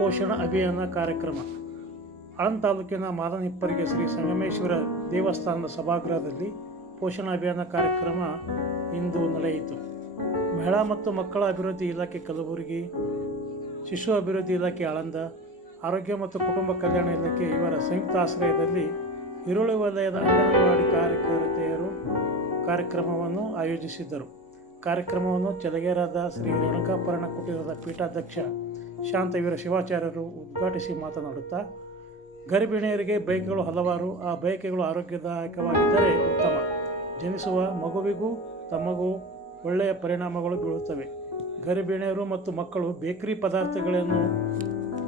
ಪೋಷಣ ಅಭಿಯಾನ ಕಾರ್ಯಕ್ರಮ ಆಳಂದ ತಾಲೂಕಿನ ಮಾದನಿಪ್ಪರಿಗೆ ಶ್ರೀ ಸಂಗಮೇಶ್ವರ ದೇವಸ್ಥಾನದ ಸಭಾಗೃಹದಲ್ಲಿ ಪೋಷಣ ಅಭಿಯಾನ ಕಾರ್ಯಕ್ರಮ ಇಂದು ನಡೆಯಿತು. ಮಹಿಳಾ ಮತ್ತು ಮಕ್ಕಳ ಅಭಿವೃದ್ಧಿ ಇಲಾಖೆ ಕಲಬುರಗಿ, ಶಿಶು ಅಭಿವೃದ್ಧಿ ಇಲಾಖೆ ಆಳಂದ, ಆರೋಗ್ಯ ಮತ್ತು ಕುಟುಂಬ ಕಲ್ಯಾಣ ಇಲಾಖೆ ಇವರ ಸಂಯುಕ್ತ ಆಶ್ರಯದಲ್ಲಿ ಈರುಳ್ಳಿ ವಲಯದ ಅಂಗನವಾಡಿ ಕಾರ್ಯಕರ್ತೆಯರು ಕಾರ್ಯಕ್ರಮವನ್ನು ಆಯೋಜಿಸಿದ್ದರು. ಕಾರ್ಯಕ್ರಮವನ್ನು ಚಲಗೇರಾದ ಶ್ರೀ ರೇಣುಕಾಪರಣ ಕುಟೀರದ ಪೀಠಾಧ್ಯಕ್ಷ ಶಾಂತವೀರ ಶಿವಾಚಾರ್ಯರು ಉದ್ಘಾಟಿಸಿ ಮಾತನಾಡುತ್ತಾ, ಗರ್ಭಿಣಿಯರಿಗೆ ಬಯಕೆಗಳು ಹಲವಾರು, ಆ ಬಯಕೆಗಳು ಆರೋಗ್ಯದಾಯಕವಾಗಿದ್ದರೆ ಉತ್ತಮ. ಜನಿಸುವ ಮಗುವಿಗೂ ತಮಗೂ ಒಳ್ಳೆಯ ಪರಿಣಾಮಗಳು ಬೀಳುತ್ತವೆ. ಗರ್ಭಿಣಿಯರು ಮತ್ತು ಮಕ್ಕಳು ಬೇಕರಿ ಪದಾರ್ಥಗಳನ್ನು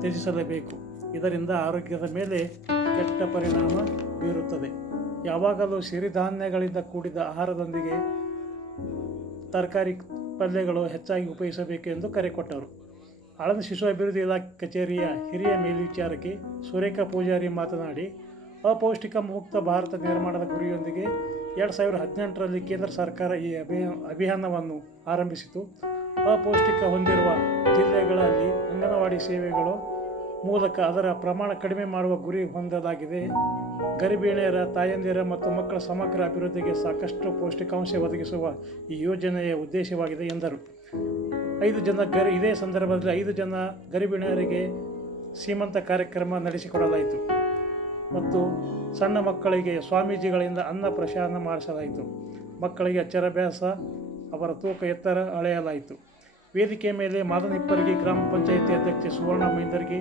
ತ್ಯಜಿಸಲೇಬೇಕು. ಇದರಿಂದ ಆರೋಗ್ಯದ ಮೇಲೆ ಕೆಟ್ಟ ಪರಿಣಾಮ ಬೀರುತ್ತದೆ. ಯಾವಾಗಲೂ ಸಿರಿಧಾನ್ಯಗಳಿಂದ ಕೂಡಿದ ಆಹಾರದೊಂದಿಗೆ ತರಕಾರಿ ಪಲ್ಯಗಳು ಹೆಚ್ಚಾಗಿ ಉಪಯೋಗಿಸಬೇಕು ಎಂದು ಕರೆ ಕೊಟ್ಟರು. ಆಳಂದ ಶಿಶು ಅಭಿವೃದ್ಧಿ ಇಲಾಖೆ ಕಚೇರಿಯ ಹಿರಿಯ ಮೇಲ್ವಿಚಾರಕಿ ಸುರೇಖಾ ಪೂಜಾರಿ ಮಾತನಾಡಿ, ಅಪೌಷ್ಟಿಕ ಮುಕ್ತ ಭಾರತ ನಿರ್ಮಾಣದ ಗುರಿಯೊಂದಿಗೆ 2018ರಲ್ಲಿ ಕೇಂದ್ರ ಸರ್ಕಾರ ಈ ಅಭಿಯಾನವನ್ನು ಆರಂಭಿಸಿತು. ಅಪೌಷ್ಟಿಕ ಹೊಂದಿರುವ ಜಿಲ್ಲೆಗಳಲ್ಲಿ ಅಂಗನವಾಡಿ ಸೇವೆಗಳ ಮೂಲಕ ಅದರ ಪ್ರಮಾಣ ಕಡಿಮೆ ಮಾಡುವ ಗುರಿ ಹೊಂದಲಾಗಿದೆ. ಗರ್ಭಿಣಿಯರ, ತಾಯಂದಿರ ಮತ್ತು ಮಕ್ಕಳ ಸಮಗ್ರ ಅಭಿವೃದ್ಧಿಗೆ ಸಾಕಷ್ಟು ಪೌಷ್ಟಿಕಾಂಶ ಒದಗಿಸುವ ಈ ಯೋಜನೆಯ ಉದ್ದೇಶವಾಗಿದೆ ಎಂದರು. ಇದೇ ಸಂದರ್ಭದಲ್ಲಿ 5 ಜನ ಗರ್ಭಿಣಿಯರಿಗೆ ಸೀಮಂತ ಕಾರ್ಯಕ್ರಮ ನಡೆಸಿಕೊಡಲಾಯಿತು ಮತ್ತು ಸಣ್ಣ ಮಕ್ಕಳಿಗೆ ಸ್ವಾಮೀಜಿಗಳಿಂದ ಅನ್ನ ಪ್ರಶಾನ ಮಾಡಿಸಲಾಯಿತು. ಮಕ್ಕಳಿಗೆ ಅಕ್ಷರಾಭ್ಯಾಸ, ಅವರ ತೂಕ ಎತ್ತರ ಅಳೆಯಲಾಯಿತು. ವೇದಿಕೆ ಮೇಲೆ ಮಾದನಿಪ್ಪರಿಗೆ ಗ್ರಾಮ ಪಂಚಾಯಿತಿ ಅಧ್ಯಕ್ಷೆ ಸುವರ್ಣ ಮೈಂದರ್ಗಿ,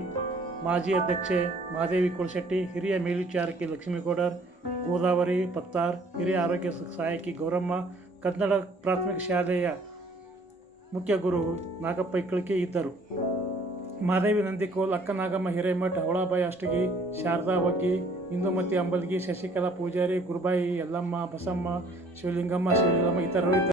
ಮಾಜಿ ಅಧ್ಯಕ್ಷೆ ಮಹಾದೇವಿ ಕುಲಶೆಟ್ಟಿ, ಹಿರಿಯ ಮೇಲ್ವಿಚಾರಕಿ ಲಕ್ಷ್ಮೀಗೌಡರ್, ಗೋದಾವರಿ ಪತ್ತಾರ್, ಹಿರಿಯ ಆರೋಗ್ಯ ಸಹಾಯಕಿ ಗೌರಮ್ಮ, ಕನ್ನಡ ಪ್ರಾಥಮಿಕ ಶಾಲೆಯ ಮುಖ್ಯ ಗುರು ನಾಗಪ್ಪ ಇಕ್ಕಳಿಕೆ ಇದ್ದರು. ಮಹಾದೇವಿ ನಂದಿಕೋಲ್, ಅಕ್ಕ ನಾಗಮ್ಮ ಹಿರೇಮಠ್, ಹವಳಾಬಾಯಿ ಅಷ್ಟಗಿ, ಶಾರದಾ ವಗ್ಗಿ, ಇಂದುಮತಿ ಅಂಬಲ್ಗಿ, ಶಶಿಕಲಾ ಪೂಜಾರಿ, ಗುರುಬಾಯಿ ಯಲ್ಲಮ್ಮ, ಬಸಮ್ಮ, ಶಿವಲಿಂಗಮ್ಮ ಇತರರು ಇದ್ದರು.